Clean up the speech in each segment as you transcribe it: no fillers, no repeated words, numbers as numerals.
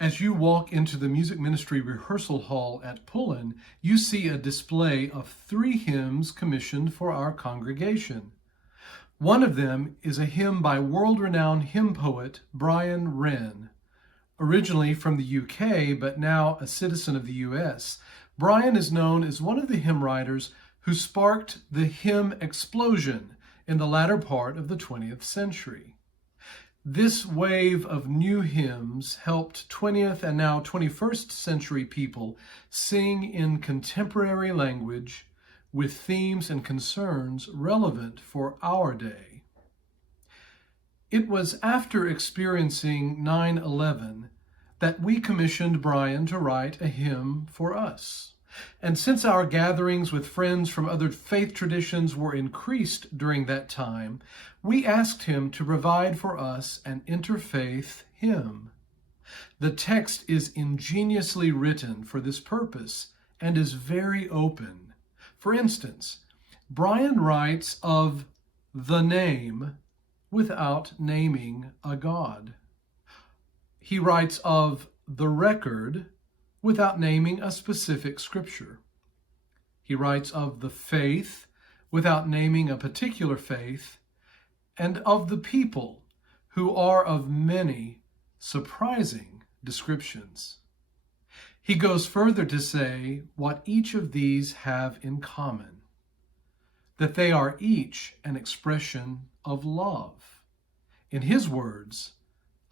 As you walk into the music ministry rehearsal hall at Pullen, you see a display of 3 hymns commissioned for our congregation. One of them is a hymn by world-renowned hymn poet Brian Wren. Originally from the UK, but now a citizen of the US, Brian is known as one of the hymn writers who sparked the hymn explosion in the latter part of the 20th century. This wave of new hymns helped 20th and now 21st century people sing in contemporary language with themes and concerns relevant for our day. It was after experiencing 9/11 that we commissioned Brian to write a hymn for us. And since our gatherings with friends from other faith traditions were increased during that time, we asked him to provide for us an interfaith hymn. The text is ingeniously written for this purpose and is very open. For instance, Brian writes of the name without naming a God. He writes of the record without naming a specific scripture. He writes of the faith without naming a particular faith, and of the people who are of many surprising descriptions. He goes further to say what each of these have in common, that they are each an expression of love. In his words,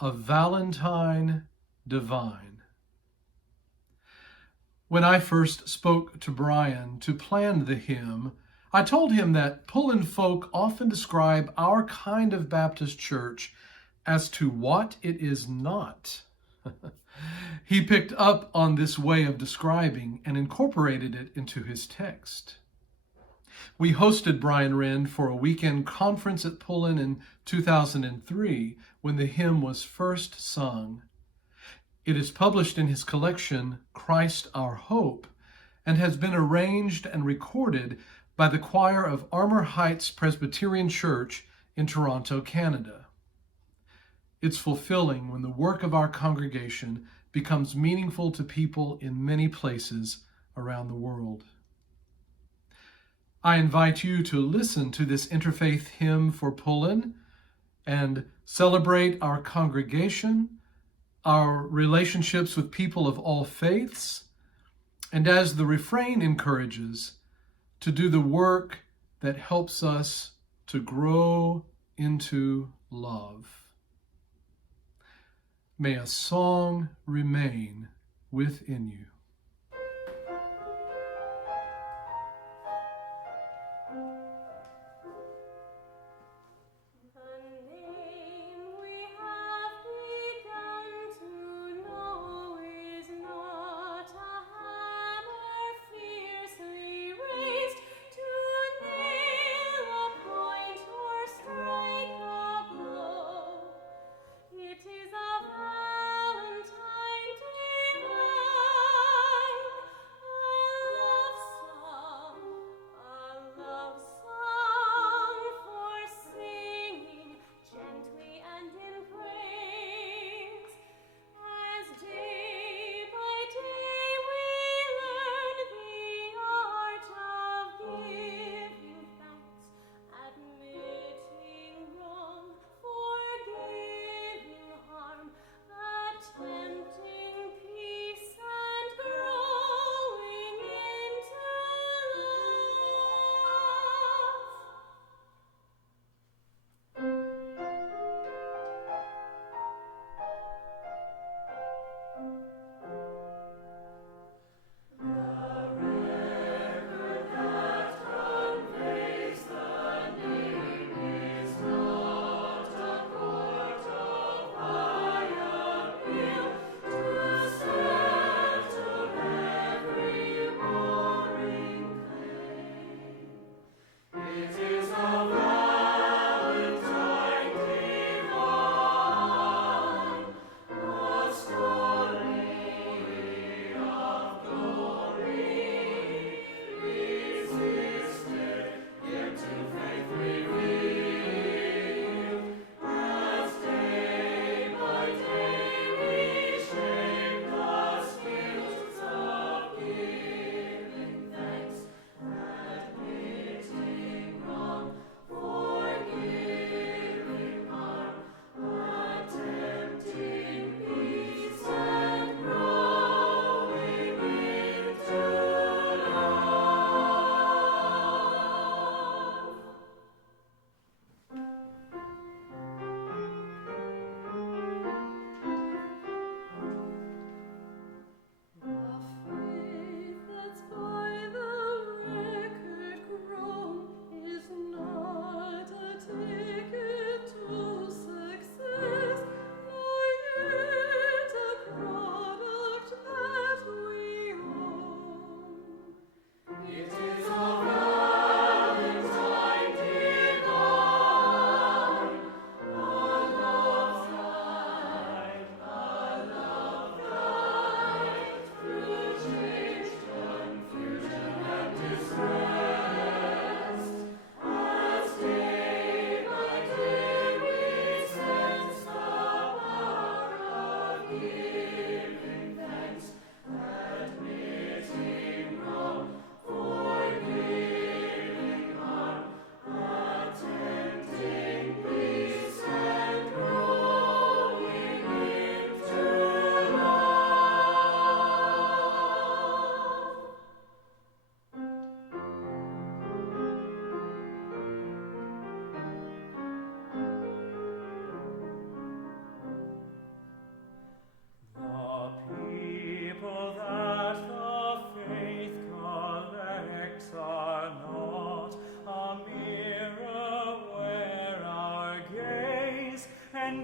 a Valentine divine. When I first spoke to Brian to plan the hymn, I told him that Pullen folk often describe our kind of Baptist church as to what it is not. He picked up on this way of describing and incorporated it into his text. We hosted Brian Wren for a weekend conference at Pullen in 2003 when the hymn was first sung. It is published in his collection, Christ Our Hope, and has been arranged and recorded by the choir of Armour Heights Presbyterian Church in Toronto, Canada. It's fulfilling when the work of our congregation becomes meaningful to people in many places around the world. I invite you to listen to this interfaith hymn for Pullen and celebrate our congregation, our relationships with people of all faiths, and as the refrain encourages, to do the work that helps us to grow into love. May a song remain within you. It is a Valentine divine.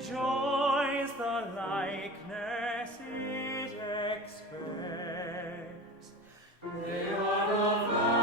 enjoys the likeness it express. They are the